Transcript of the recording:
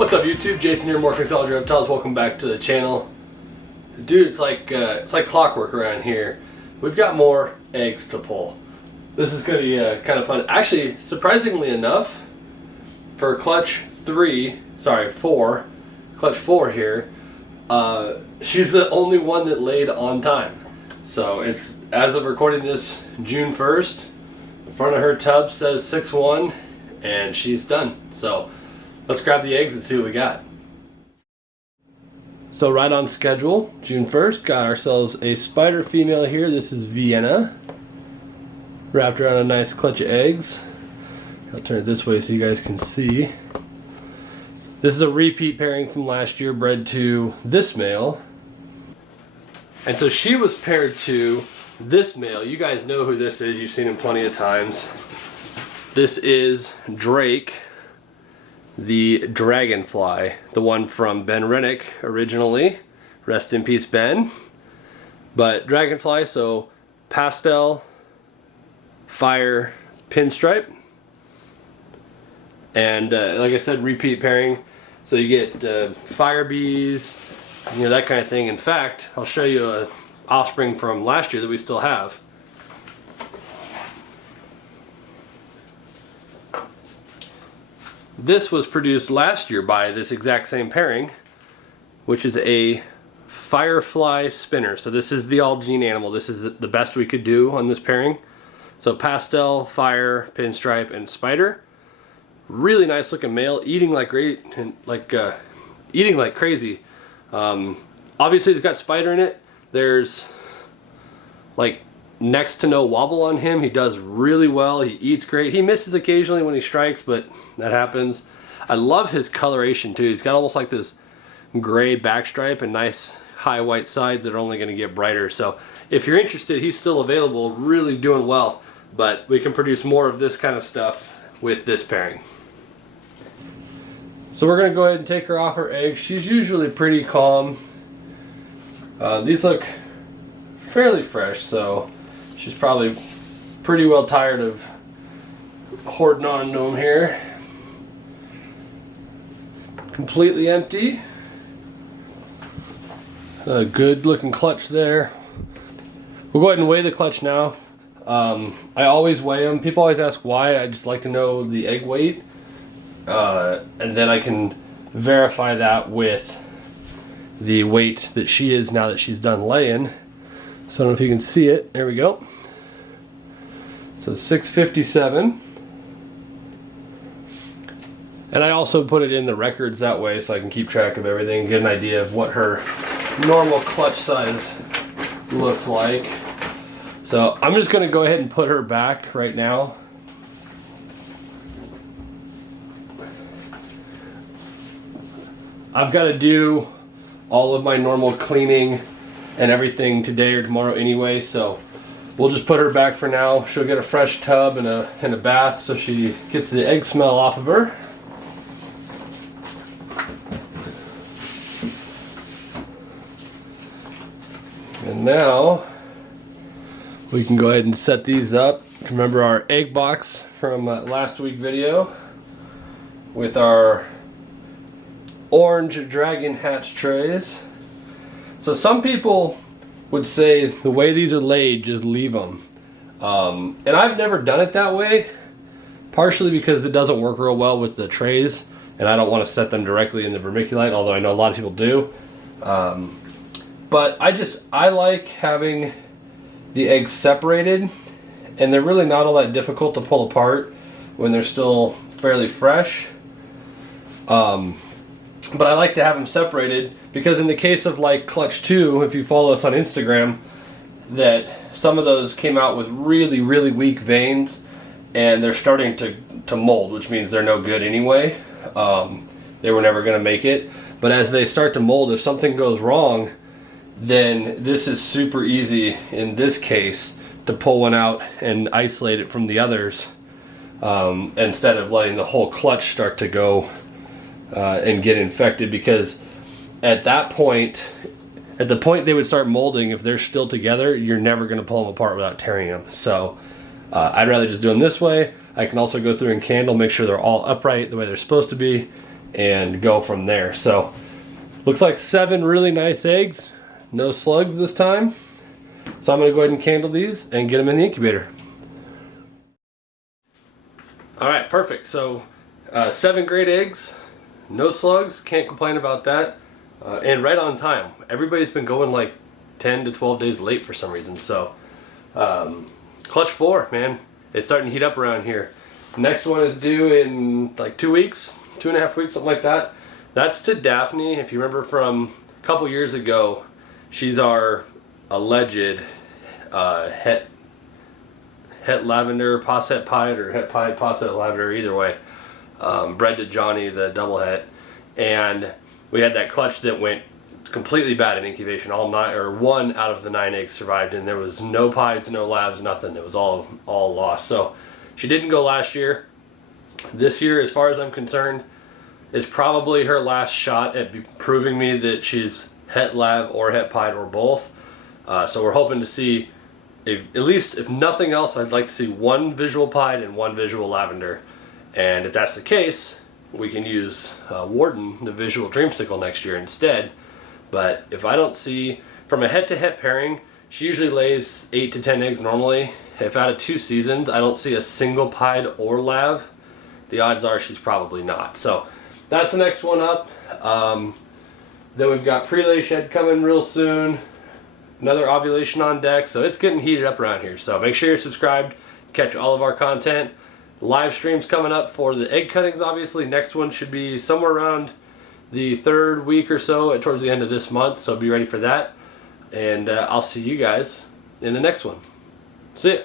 What's up YouTube? Jason here, Morph, Mixology, Reptiles. Welcome back to the channel. Dude, it's like clockwork around here. We've got more eggs to pull. This is going to be kind of fun. Actually, surprisingly enough, for clutch 4 here, she's the only one that laid on time. So it's, as of recording this, June 1st. The front of her tub says 6-1 and she's done. So let's grab the eggs and see what we got. So right on schedule, June 1st, got ourselves a spider female here. This is Vienna. Wrapped around a nice clutch of eggs. I'll turn it this way so you guys can see. This is a repeat pairing from last year, bred to this male. And so she was paired to this male. You guys know who this is. You've seen him plenty of times. This is Drake, the dragonfly, the one from Ben Rennick originally. Rest in peace, Ben. But dragonfly, so pastel, fire, pinstripe. And like I said, repeat pairing. So you get fire bees, you know, that kind of thing. In fact, I'll show you a offspring from last year that we still have. This was produced last year by this exact same pairing, which is a firefly spinner. So this is the all-gene animal. This is the best we could do on this pairing. So pastel, fire, pinstripe, and spider. Really nice looking male, eating like great and eating like crazy. Obviously, it's got spider in it. There's like next to no wobble on him. He does really well. He eats great. He misses occasionally when he strikes, but that happens. I love his coloration too. He's got almost like this gray backstripe and nice high white sides that are only going to get brighter. So if you're interested, he's still available, really doing well. But we can produce more of this kind of stuff with this pairing. So we're going to go ahead and take her off her eggs. She's usually pretty calm. These look fairly fresh, so she's probably pretty well tired of hoarding on to them here. Completely empty. A good looking clutch there. We'll go ahead and weigh the clutch now. I always weigh them. People always ask why. I just like to know the egg weight. And then I can verify that with the weight that she is now that she's done laying. So I don't know if you can see it. There we go. So 657. And I also put it in the records that way so I can keep track of everything, get an idea of what her normal clutch size looks like. So I'm just going to go ahead and put her back right now. I've got to do all of my normal cleaning and everything today or tomorrow anyway, so we'll just put her back for now. She'll get a fresh tub and a bath so she gets the egg smell off of her. And now we can go ahead and set these up. Remember our egg box from last week's video with our orange dragon hatch trays. So some people would say the way these are laid, just leave them. And I've never done it that way, partially because it doesn't work real well with the trays and I don't want to set them directly in the vermiculite, although I know a lot of people do. But I like having the eggs separated, and they're really not all that difficult to pull apart when they're still fairly fresh. But I like to have them separated because in the case of like clutch 2, if you follow us on Instagram, that some of those came out with really, really weak veins and they're starting to mold, which means they're no good anyway. They were never going to make it. But as they start to mold, if something goes wrong, then this is super easy in this case to pull one out and isolate it from the others, instead of letting the whole clutch start to go and get infected, because at that point, at the point they would start molding, if they're still together, you're never going to pull them apart without tearing them. So I'd rather just do them this way. I can also go through and candle, make sure they're all upright the way they're supposed to be, and go from there. So looks like 7 really nice eggs, no slugs this time. So I'm going to go ahead and candle these and get them in the incubator. Alright, perfect. So 7 great eggs, no slugs, can't complain about that, and right on time. Everybody's been going like 10 to 12 days late for some reason. So clutch 4, man, it's starting to heat up around here. Next one is due in like 2 weeks, 2.5 weeks, something like that. That's to Daphne. If you remember from a couple years ago, she's our alleged het lavender posset pied, or het pied posset lavender, either way, bred to Johnny, the double het, and we had that clutch that went completely bad in incubation. All 9, or 1 out of the 9 eggs survived, and there was no pieds, no labs, nothing. It was all lost. So she didn't go last year. This year, as far as I'm concerned, is probably her last shot at proving me that she's het lab or het pied or both. So we're hoping to see, at least if nothing else, I'd like to see 1 visual pied and 1 visual lavender. And if that's the case, we can use Warden, the visual dreamsicle, next year instead. But if I don't see, from a het to het pairing, she usually lays 8 to 10 eggs normally. If out of 2 seasons I don't see a single pied or lav, the odds are she's probably not. So that's the next one up. Then we've got prelay shed coming real soon. Another ovulation on deck. So it's getting heated up around here. So make sure you're subscribed. Catch all of our content. Live streams coming up for the egg cuttings, obviously. Next one should be somewhere around the 3rd week or so, towards the end of this month. So be ready for that. And I'll see you guys in the next one. See ya.